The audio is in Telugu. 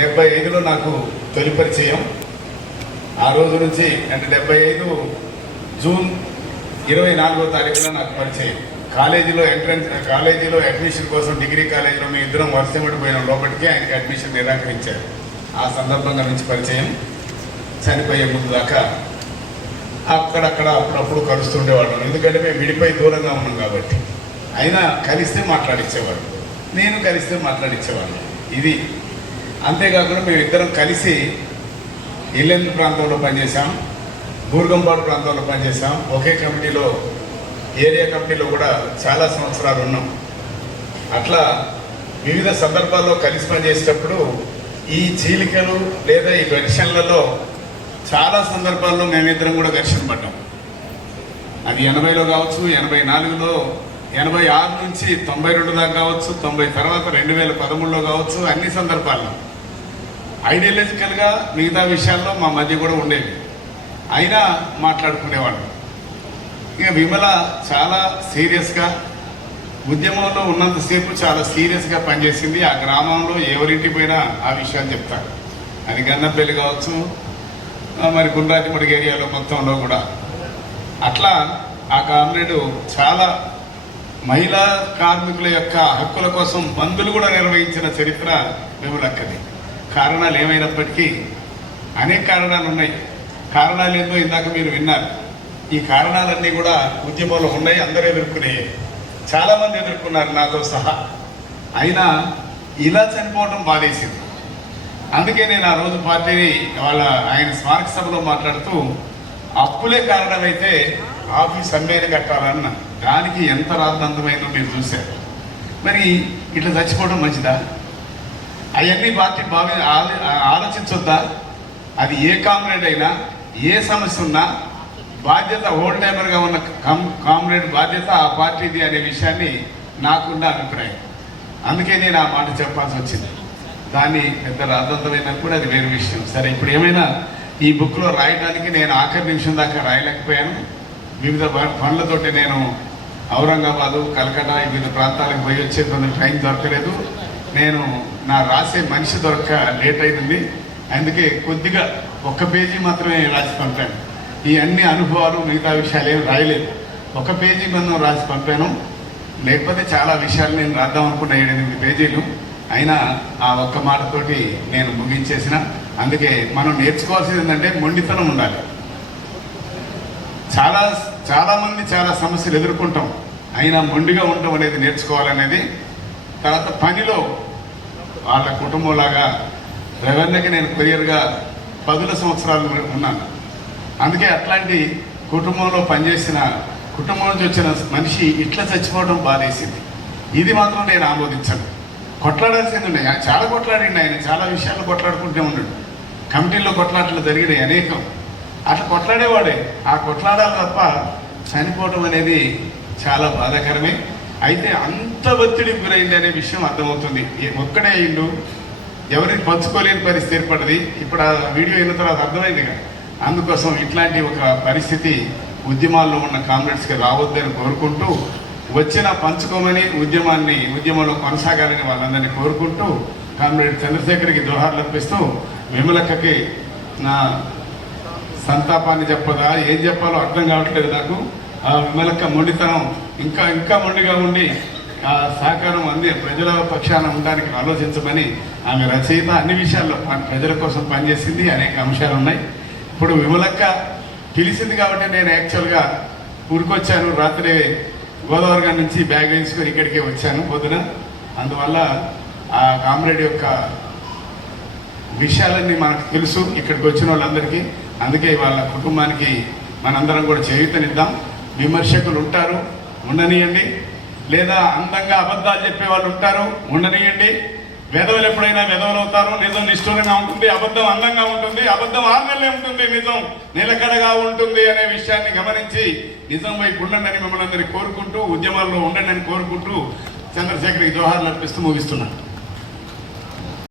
75లో నాకు తొలి పరిచయం. ఆ రోజు నుంచి అంటే 75 జూన్ 24వ తారీఖున నాకు పరిచయం. కాలేజీలో అడ్మిషన్ కోసం డిగ్రీ కాలేజీలో మేము ఇద్దరం వర్షమడిపోయిన లోపలికి ఆయనకి అడ్మిషన్ నిరాకరించారు. ఆ సందర్భంగా నుంచి పరిచయం. చనిపోయే ముందు దాకా అక్కడక్కడ అప్పుడప్పుడు కలుస్తుండేవాళ్ళం, ఎందుకంటే మేము విడిపోయి దూరంగా ఉన్నాం కాబట్టి. అయినా కలిస్తే మాట్లాడించేవాడు, నేను కలిస్తే మాట్లాడించేవాడిని. ఇది అంతేకాకుండా మేము ఇద్దరం కలిసి ఇల్లెందు ప్రాంతంలో పనిచేసాం, బూర్గంపాడు ప్రాంతంలో పనిచేసాం. ఒకే కమిటీలో, ఏరియా కమిటీలో కూడా చాలా సంవత్సరాలు ఉన్నాం. అట్లా వివిధ సందర్భాల్లో కలిసి పనిచేసేటప్పుడు ఈ చీలికలు లేదా ఈ ఘర్షణలలో చాలా సందర్భాల్లో మేమిద్దరం కూడా ఘర్షణ పడ్డాం. అది 80లో కావచ్చు, 84లో, 86 నుంచి 92 దాకా కావచ్చు, 90 తర్వాత 2013లో కావచ్చు. అన్ని సందర్భాల్లో ఐడియాలజికల్గా మిగతా విషయాల్లో మా మధ్య కూడా ఉండేవి, అయినా మాట్లాడుకునేవాళ్ళం. ఇక విమల చాలా సీరియస్గా ఉద్యమంలో ఉన్నంతసేపు చాలా సీరియస్గా పనిచేసింది. ఆ గ్రామంలో ఎవరింటి పోయినా ఆ విషయాలు చెప్తారు. అది గన్నపల్లి కావచ్చు, మరి గుండ్రాతిమడుగు ఏరియాలో మొత్తంలో కూడా. అట్లా ఆ కామ్రేడు చాలా మహిళా కార్మికుల యొక్క హక్కుల కోసం బంధులు కూడా నిర్వహించిన చరిత్ర విమలక్కది. కారణాలు ఏమైనప్పటికీ అనేక కారణాలు ఉన్నాయి. కారణాలు ఏందో ఇందాక మీరు విన్నారు. ఈ కారణాలన్నీ కూడా ఉద్యమంలో ఉన్నాయి, అందరూ ఎదుర్కొనే, చాలామంది ఎదుర్కొన్నారు నాతో సహా. అయినా ఇలా చనిపోవడం బాధేసింది. అందుకే నేను ఆ రోజు పార్టీని ఆయన స్మారక సభలో మాట్లాడుతూ అప్పులే కారణమైతే ఆఫీస్ అమ్మేని కట్టాలన్న దానికి ఎంత రాద్ధాంతమైందో మీరు చూశారు. మరి ఇట్లా చచ్చిపోవడం మంచిదా? అవన్నీ పార్టీ ఆలోచించొద్దా? అది ఏ కామ్రేడ్ అయినా, ఏ సమస్య ఉన్నా బాధ్యత ఓల్డ్ టైమర్గా ఉన్న కామ్రేడ్ బాధ్యత ఆ పార్టీది అనే విషయాన్ని నాకున్న అభిప్రాయం. అందుకే నేను ఆ మాట చెప్పాల్సి వచ్చింది. దాన్ని పెద్ద రాద్ధాంతమైనా కూడా అది వేరే విషయం. సరే, ఇప్పుడు ఏమైనా ఈ బుక్లో రాయడానికి నేను ఆఖరి నిమిషం దాకా రాయలేకపోయాను. వివిధ పనులతోటి నేను ఔరంగాబాదు, కలకత్తా వివిధ ప్రాంతాలకు పోయి వచ్చే టైం దొరకలేదు. నేను నా రాసే మనిషి దొరక్క లేట్ అయింది. అందుకే కొద్దిగా 1 పేజీ మాత్రమే రాసి పంపాను. ఈ అన్ని అనుభవాలు మిగతా విషయాలు ఏమి రాయలేదు. 1 పేజీ మనం రాసి పంపాను. లేకపోతే చాలా విషయాలు నేను రాద్దాం అనుకున్న 7-8 పేజీలు. అయినా ఆ ఒక్క మాటతోటి నేను ముగించేసిన. అందుకే మనం నేర్చుకోవాల్సింది ఏంటంటే మొండితనం ఉండాలి. చాలామంది చాలా సమస్యలు ఎదుర్కొంటాం, అయినా మొండిగా ఉండటం అనేది నేర్చుకోవాలనేది. తర్వాత పనిలో వాళ్ళ కుటుంబంలాగా రెవెన్యూకి నేను కొరియర్గా 10 సంవత్సరాలు ఉన్నాను. అందుకే అట్లాంటి కుటుంబంలో పనిచేసిన, కుటుంబం నుంచి వచ్చిన మనిషి ఇట్లా చచ్చిపోవడం బాధేసింది. ఇది మాత్రం నేను ఆమోదించను. కొట్లాడాల్సింది ఉన్నాయి. చాలా కొట్లాడిండి ఆయన, చాలా విషయాలు కొట్లాడుకుంటూ ఉన్నాడు. కమిటీల్లో కొట్లాటలు జరిగినాయి అనేకం. అట్లా కొట్లాడేవాడే. ఆ కొట్లాడాలి తప్ప చనిపోవటం అనేది చాలా బాధాకరమే. అయితే అంత ఒత్తిడికి గురైంది అనే విషయం అర్థమవుతుంది. ఒక్కడే అయిండు, ఎవరికి పంచుకోలేని పరిస్థితి ఏర్పడింది. ఇప్పుడు ఆ వీడియో అయిన తర్వాత అర్థమైంది కదా. అందుకోసం ఇట్లాంటి ఒక పరిస్థితి ఉద్యమాల్లో ఉన్న కామ్రేడ్స్కి రావద్దని కోరుకుంటూ, వచ్చిన పంచుకోమని ఉద్యమంలో కొనసాగాలని వాళ్ళందరినీ కోరుకుంటూ, కామ్రేడ్ చంద్రశేఖర్కి జోహార్లు అర్పిస్తూ, విమలక్కకి నా సంతాపాన్ని చెప్పదా ఏం చెప్పాలో అర్థం కావట్లేదు నాకు. ఆ విమలక్క మొండితనం ఇంకా మొండిగా ఉండి ఆ సహకారం ప్రజల పక్షాన ఉండడానికి ఆలోచించమని ఆమె రచయిత. అన్ని విషయాల్లో ప్రజల కోసం పనిచేసింది. అనేక అంశాలు ఉన్నాయి. ఇప్పుడు విమలక్క పిలిచింది కాబట్టి నేను యాక్చువల్గా ఊరికొచ్చాను. రాత్రి గోదావరి గారి నుంచి బ్యాగ్ వేసుకొని ఇక్కడికే వచ్చాను పొద్దున. అందువల్ల ఆ కామ్రేడ్ యొక్క విషయాలన్నీ మనకు తెలుసు ఇక్కడికి వచ్చిన వాళ్ళందరికీ. అందుకే వాళ్ళ కుటుంబానికి మనందరం కూడా చేయూతనిద్దాం. విమర్శకులు ఉంటారు, ఉండనియండి. లేదా అందంగా అబద్ధాలు చెప్పే వాళ్ళు ఉంటారు, ఉండనియండి. వెధవలు ఎప్పుడైనా వెధవలు అవుతారు. నిజం నిష్ఠూరంగా ఉంటుంది, అబద్ధం అందంగా ఉంటుంది. అబద్ధం 6 నెలలే ఉంటుంది, నిజం నిలకడగా ఉంటుంది అనే విషయాన్ని గమనించి నిజం వైపు ఉండండి అని మిమ్మల్ని అందరినీ కోరుకుంటూ, ఉద్యమాల్లో ఉండండి అని కోరుకుంటూ చంద్రశేఖర్కి జోహార్లు అర్పిస్తూ ముగిస్తున్నాను.